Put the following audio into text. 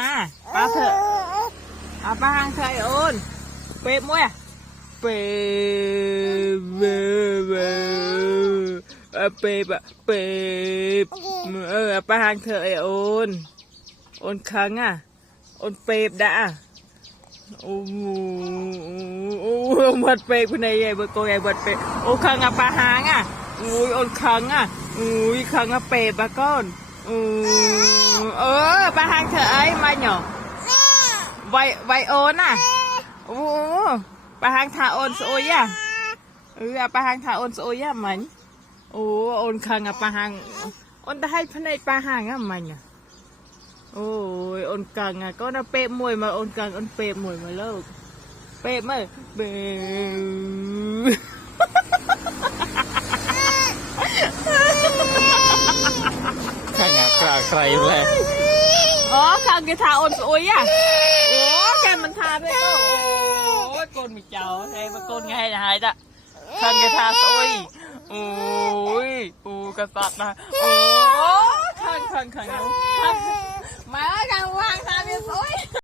นะป้าเถอะเอาป้าหางเถอะโอนเป๊ะมั้ยเป๊ะเป๊ะเป๊ะเป๊ะป้าหางเถอะโอนครั้งอ่ะโอนเป๊ะด่าโอ้โหบัดเป๊ะคนไหนใหญ่บัดโกใหญ่บัดเป๊ะโอ้ครั้งอ่ะป้าหางอ่ะอุ้ยโอนครั้งอ่ะอุ้ยครั้งอ่ะเป๊ะปะก้อนป้าหางเถอะไอ้มาหน่อไวโอนอ่ะโอ้ป้าหางถาโอนโซยอ่ะป้าหางถาโอนโซยอ่ะมันโอ้โอนครั้งอ่ะป้าหางโอนได้ให้พนัยป้าหางอ่ะมันอ่ะโอ้ยโอนกลางอ่ะก็น่าเป๊ะมวยมาโอนกลางโอนเป๊ะมวยมาแล้วเป๊ะมั้ยเป๊ะข้างกลางใครแหละ อ๋อข้างแกทาโอนโอยอ่ะโอ้แกมันทาด้วยก็โอ้ยโกนมีเจ้าไงมาโกนไงหายจ้ะข้างแกทาโอยโอ้ยปูกษัตริย์นะโอ้ข้าง